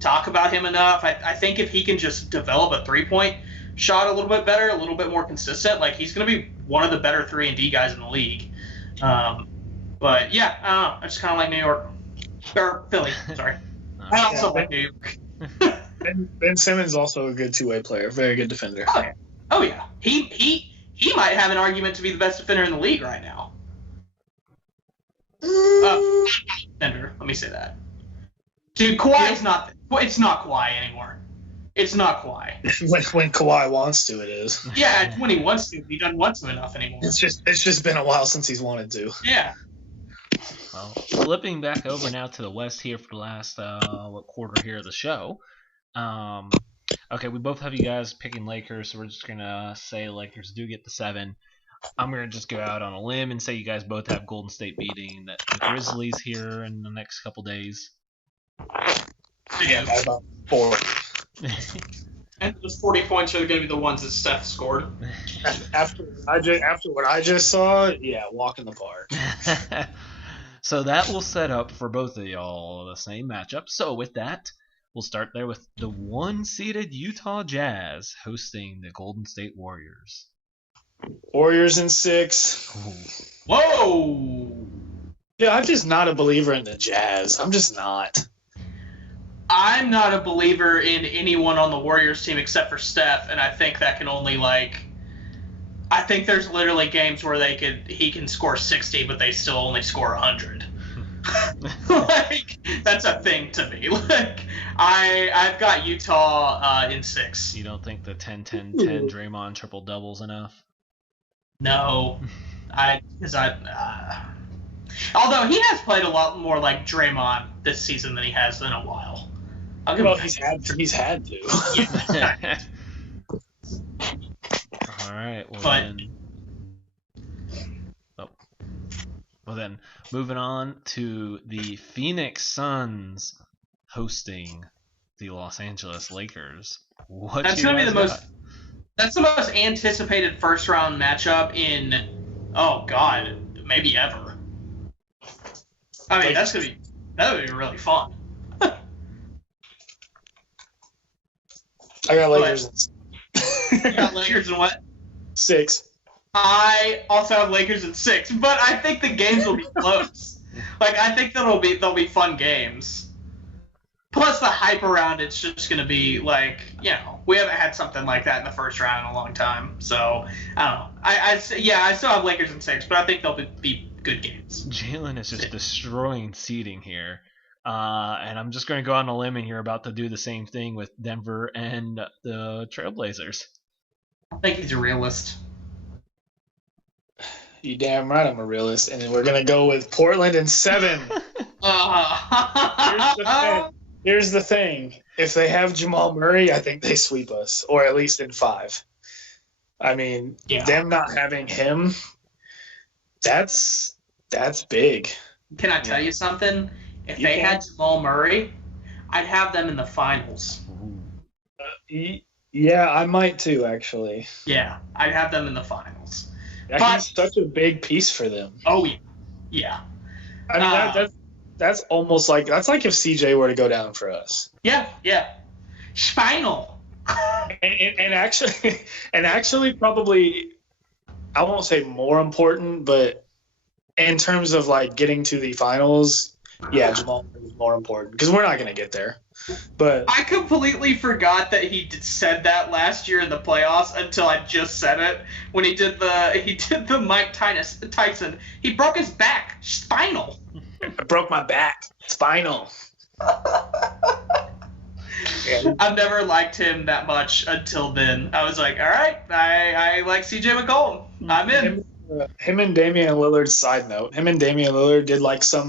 talk about him enough. I think if he can just develop a 3-point shot a little bit better, a little bit more consistent, like he's gonna be one of the better 3-and-D guys in the league. But yeah, I don't know. I just kind of like New York or Philly. Sorry, I also like New York. Ben Simmons is also a good two-way player, very good defender. Oh yeah. He might have an argument to be the best defender in the league right now. Defender, let me say that. Dude, Kawhi's not. It's not Kawhi anymore. It's not Kawhi. when Kawhi wants to, it is. Yeah, when he wants to. He doesn't want to enough anymore. It's just been a while since he's wanted to. Yeah. Well, flipping back over now to the West here for the last quarter here of the show. Okay, we both have you guys picking Lakers, so we're just gonna say Lakers do get the 7. I'm gonna just go out on a limb and say you guys both have Golden State beating the Grizzlies here in the next couple days. Yeah, about 4. And those 40 points are going to be the ones that Steph scored. After what I just saw, yeah, walk in the park. So that will set up for both of y'all the same matchup. So with that, we'll start there with the 1-seeded Utah Jazz hosting the Golden State Warriors. Warriors in 6. Ooh. Whoa! Yeah, I'm just not a believer in the Jazz. I'm just not. I'm not a believer in anyone on the Warriors team except for Steph, and I think that can only I think there's literally games where he can score 60, but they still only score 100. That's a thing to me. I've got Utah in 6. You don't think the 10-10-10 Draymond triple double's enough? No, although he has played a lot more like Draymond this season than he has in a while. He's had to. Yeah. All right. Well then, moving on to the Phoenix Suns hosting the Los Angeles Lakers. That's gonna be That's the most anticipated first round matchup in, maybe ever. I mean, that would be really fun. I got Lakers. You got Lakers in what? 6. I also have Lakers in 6, but I think the games will be close. I think they'll be fun games. Plus the hype around it's just gonna be we haven't had something like that in the first round in a long time. So I don't know. I still have Lakers in 6, but I think they'll be good games. Jalen is just destroying seeding here. And I'm just going to go on a limb and you're about to do the same thing with Denver and the Trailblazers. I think he's a realist. You damn right I'm a realist. And then we're going to go with Portland in 7. Here's the thing. If they have Jamal Murray, I think they sweep us, or at least in 5. I mean, them not having him, that's big. Can I tell you something? If they had Jamal Murray, I'd have them in the finals. Yeah, I might too, actually. Yeah, I'd have them in the finals. He's such a big piece for them. Oh, yeah. I mean, that's almost that's like if CJ were to go down for us. Yeah. Spinal. and actually probably, I won't say more important, but in terms of getting to the finals, yeah, Jamal is more important because we're not going to get there. But I completely forgot that he said that last year in the playoffs until I just said it when he did the Mike Tyson. He broke his back, spinal. I broke my back, spinal. I've never liked him that much until then. I was like, all right, I like CJ McCollum. I'm in. Him and Damian Lillard, side note, him and Damian Lillard did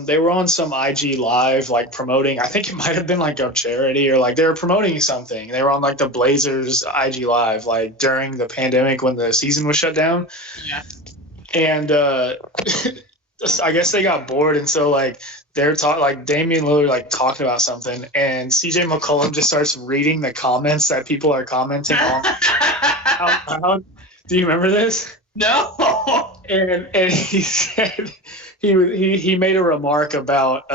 they were on some IG live, promoting, I think it might have been a charity or they were promoting something. They were on the Blazers IG live, during the pandemic when the season was shut down. Yeah. And I guess they got bored. And so they're Damian Lillard talking about something, and CJ McCollum just starts reading the comments that people are commenting on. Do you remember this? No. And he said he made a remark about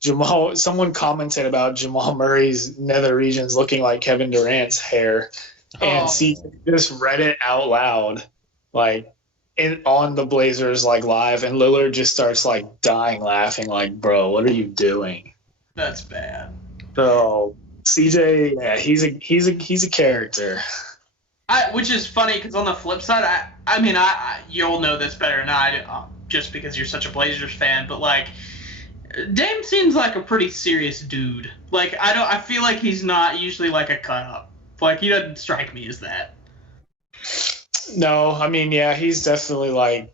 Jamal. Someone commented about Jamal Murray's nether regions looking like Kevin Durant's hair, and CJ just read it out loud, on the Blazers live, and Lillard just starts dying laughing, bro, what are you doing? That's bad. So CJ, yeah, he's a character. Which is funny because on the flip side, you'll know this better than I do, just because you're such a Blazers fan. But Dame seems like a pretty serious dude. I feel like he's not usually a cut up. He doesn't strike me as that. No, I mean, yeah, he's definitely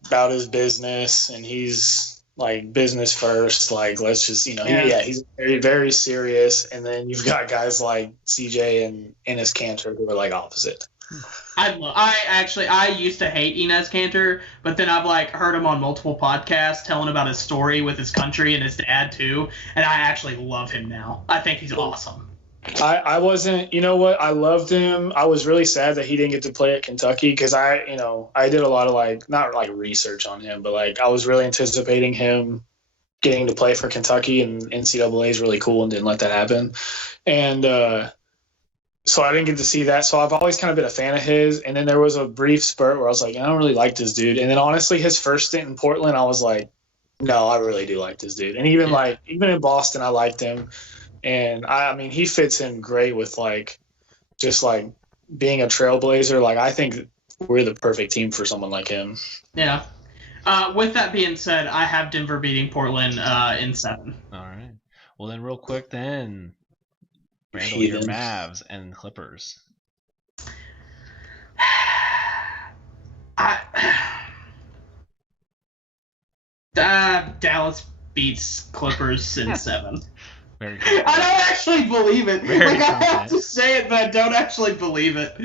about his business, and he's like business first. Like let's just he's very very serious. And then you've got guys like CJ and Enes Kanter who are like opposite. I used to hate Enes Kanter, but then I've like heard him on multiple podcasts telling about his story with his country and his dad too, and I actually love him now. I think he's awesome. I wasn't, you know what? I loved him. I was really sad that he didn't get to play at Kentucky because I did a lot of like, not like research on him, but like I was really anticipating him getting to play for Kentucky, and NCAA is really cool and didn't let that happen. And so I didn't get to see that. So I've always kind of been a fan of his. And then there was a brief spurt where I was like, I don't really like this dude. And then honestly, his first stint in Portland, I was like, no, I really do like this dude. And even in Boston, I liked him. And I mean, he fits in great with like just like being a trailblazer. Like I think we're the perfect team for someone like him. Yeah. With that being said, I have Denver beating Portland in 7. All right. Well, then, real quick, then Randall, your Mavs and Clippers. Dallas beats Clippers in 7. Very good. I don't actually believe it. Very I have to say it, but I don't actually believe it.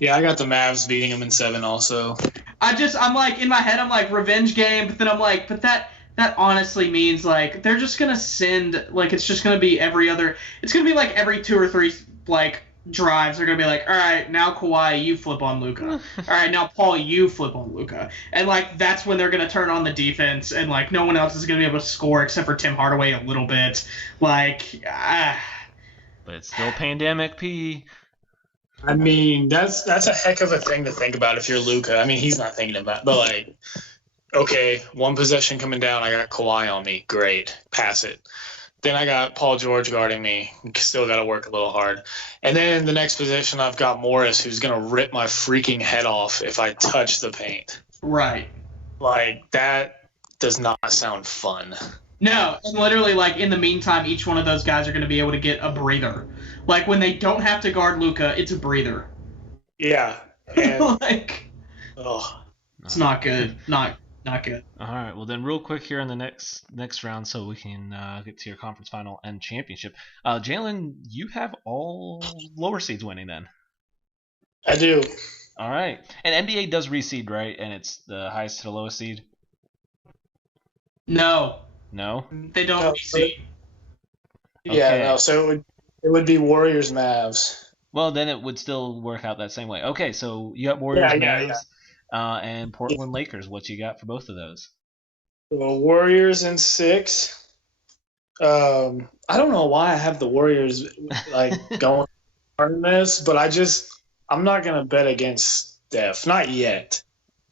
Yeah, I got the Mavs beating them in 7 also. I'm like, in my head, I'm like, revenge game, but then I'm like, but that honestly means, like, they're just going to send, like, it's just going to be it's going to be, like, every 2 or 3, like, drives. They're going to be like, all right, now Kawhi, you flip on Luka. All right, now Paul, you flip on Luka. And, like, that's when they're going to turn on the defense, and, like, no one else is going to be able to score except for Tim Hardaway a little bit. Like, But it's still pandemic, P. I mean, that's a heck of a thing to think about if you're Luka. I mean, he's not thinking about it, but, like, okay, one possession coming down, I got Kawhi on me. Great. Pass it. Then I got Paul George guarding me. Still got to work a little hard. And then the next position, I've got Morris, who's going to rip my freaking head off if I touch the paint. Right. Like, that does not sound fun. No, and literally, like, in the meantime, each one of those guys are going to be able to get a breather. Like, when they don't have to guard Luka, it's a breather. Yeah. And, like, it's not good. Not good. All right. Well, then, real quick here in the next round, so we can get to your conference final and championship. Jalen, you have all lower seeds winning then. I do. All right. And NBA does reseed, right? And it's the highest to the lowest seed. No. No. They don't reseed. Yeah. Okay. No. So it would be Warriors Mavs. Well, then it would still work out that same way. Okay. So you got Warriors Mavs. Yeah. And Portland Lakers, what you got for both of those? The Warriors in 6. I don't know why I have the Warriors like going hard in this, but I'm not gonna bet against Steph, not yet.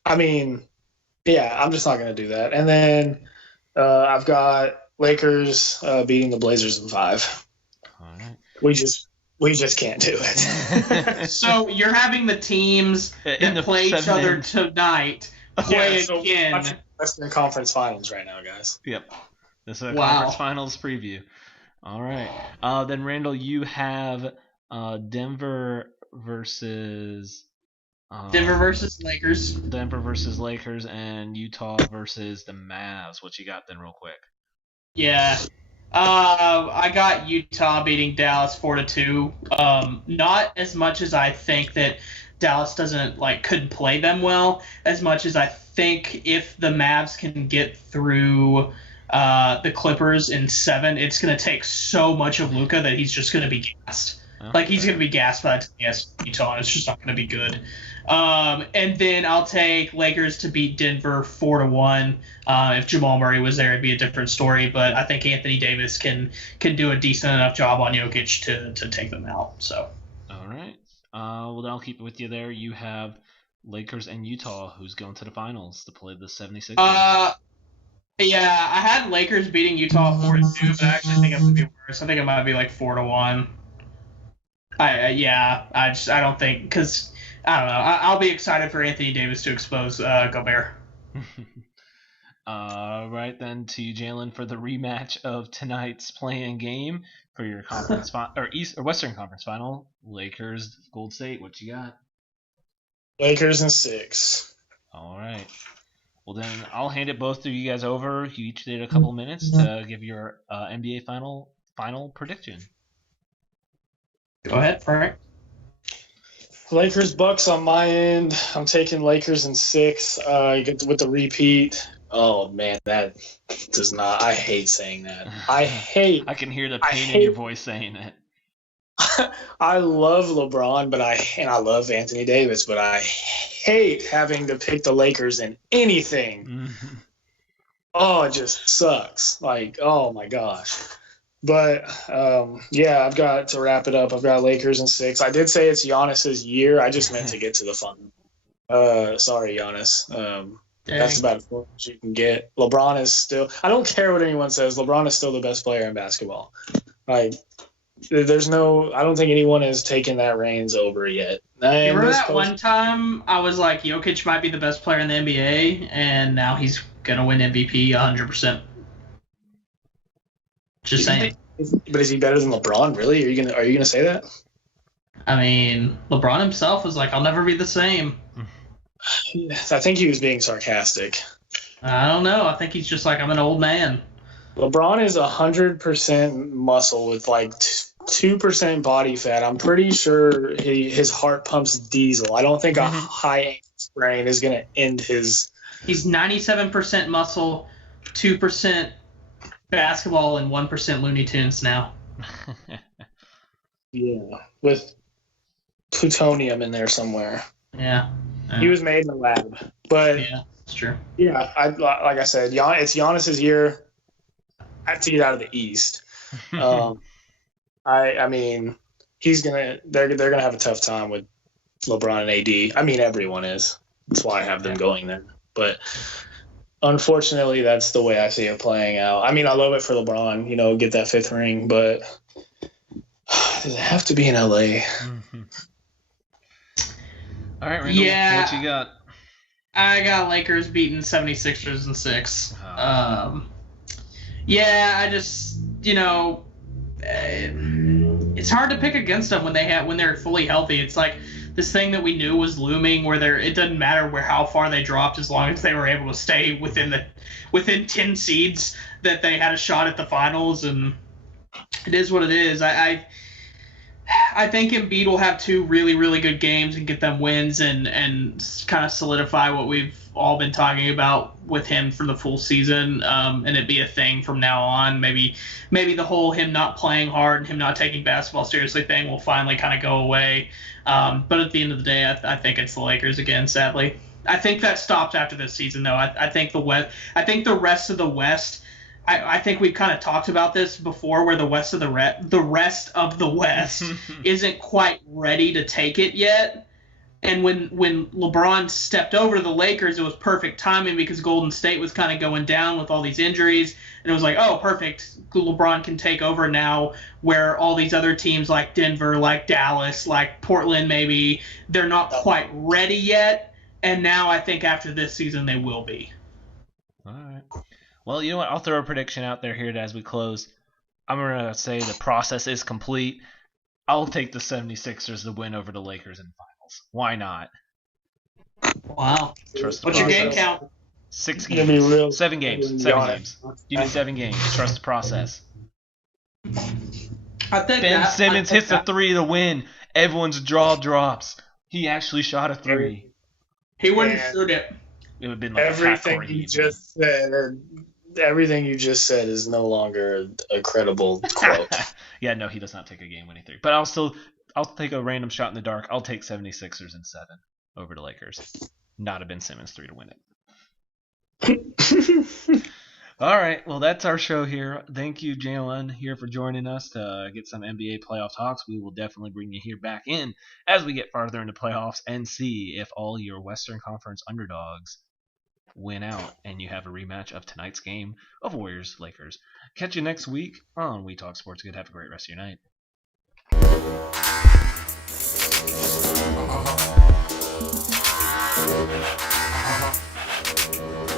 I mean, yeah, I'm just not gonna do that. And then I've got Lakers beating the Blazers in 5. All right. We just can't do it. So you're having the teams that play each other tonight play again. Western Conference Finals right now, guys. Yep. This is a Conference Finals preview. All right. Then, Randall, you have Denver versus Lakers. Denver versus Lakers, and Utah versus the Mavs. What you got then, real quick? Yeah. I got Utah beating Dallas 4-2. Not as much as I think that Dallas couldn't play them well, as much as I think if the Mavs can get through the Clippers in 7, it's going to take so much of Luka that he's just going to be gassed. Like, he's going to be gassed by the time he has Utah, and it's just not going to be good. And then I'll take Lakers to beat Denver 4-1. If Jamal Murray was there, it'd be a different story. But I think Anthony Davis can do a decent enough job on Jokic to take them out. So. All right. Well, then I'll keep it with you there. You have Lakers and Utah, who's going to the finals to play the 76ers. Yeah, I had Lakers beating Utah 4-2, but I actually think it would be worse. I think it might be like 4-1. I don't think, because I don't know. I'll be excited for Anthony Davis to expose Gobert. All right, then to you, Jalen, for the rematch of tonight's play-in game for your conference or Western Conference final. Lakers, Gold State. What you got? Lakers in 6. All right. Well, then I'll hand it both of you guys over. You each did a couple minutes to give your NBA final prediction. Go ahead, Frank. Lakers Bucks on my end. I'm taking Lakers in 6. With the repeat. Oh man, that does not. I hate saying that. I can hear the pain in your voice saying it. I love LeBron, but I love Anthony Davis, but I hate having to pick the Lakers in anything. Mm-hmm. Oh, it just sucks. Like, oh my gosh. But yeah, I've got to wrap it up. I've got Lakers in 6. I did say it's Giannis's year. I just meant to get to the fun. Sorry, Giannis. That's about as far as you can get. LeBron is still. I don't care what anyone says. LeBron is still the best player in basketball. Like, there's no. I don't think anyone has taken that reins over yet. Remember that one time I was like, Jokic might be the best player in the NBA, and now he's gonna win MVP 100%. Just saying. But is he better than LeBron? Really? Are you gonna say that? I mean, LeBron himself was like, "I'll never be the same." I think he was being sarcastic. I don't know. I think he's just like, I'm an old man. LeBron is 100% muscle with like 2% body fat. I'm pretty sure his heart pumps diesel. I don't think a high ankle sprain is going to end his. He's 97% muscle, 2% basketball, and 1% Looney Tunes now. Yeah, with plutonium in there somewhere. Yeah. He was made in the lab, but yeah, that's true. Yeah, like I said, it's Giannis's year. I have to get out of the East. I mean, they're gonna have a tough time with LeBron and AD. I mean, everyone is. That's why I have them going there. But unfortunately, that's the way I see it playing out. I mean, I love it for LeBron, get that 5th ring, but does it have to be in LA? Mm-hmm. All right, Randall, what you got? I got Lakers beating 76ers in 6. Yeah, I just, it's hard to pick against them when they're fully healthy. It's like this thing that we knew was looming where it doesn't matter how far they dropped as long as they were able to stay within 10 seeds that they had a shot at the finals, and it is what it is. I think Embiid will have 2 really, really good games and get them wins and kind of solidify what we've all been talking about with him for the full season, and it be a thing from now on. Maybe the whole him not playing hard and him not taking basketball seriously thing will finally kind of go away. But at the end of the day, I think it's the Lakers again, sadly. I think that stopped after this season, though. I think the rest of the West. I think we've kind of talked about this before, where the rest of the West isn't quite ready to take it yet. And when LeBron stepped over to the Lakers, it was perfect timing because Golden State was kind of going down with all these injuries, and it was like, oh, perfect, LeBron can take over now, where all these other teams like Denver, like Dallas, like Portland, maybe they're not quite ready yet. And now I think after this season they will be. All right. Well, you know what? I'll throw a prediction out there here as we close. I'm going to say the process is complete. I'll take the 76ers to win over the Lakers in finals. Why not? Wow. What's your game count? 6 games. 7 games. 7 games. Give me 7 games. Trust the process. I think Ben Simmons hits a 3 to win. Everyone's jaw drops. He actually shot a 3. He wouldn't shoot it. It would have been like everything you just said is no longer a credible quote. Yeah, no, he does not take a game-winning 3. But I'll take a random shot in the dark. I'll take 76ers in 7 over the Lakers. Not a Ben Simmons 3 to win it. All right, well, that's our show here. Thank you, Jalen, here for joining us to get some NBA playoff talks. We will definitely bring you here back in as we get farther into playoffs and see if all your Western Conference underdogs win out and you have a rematch of tonight's game of Warriors-Lakers. Catch you next week on We Talk Sports Good. Have a great rest of your night.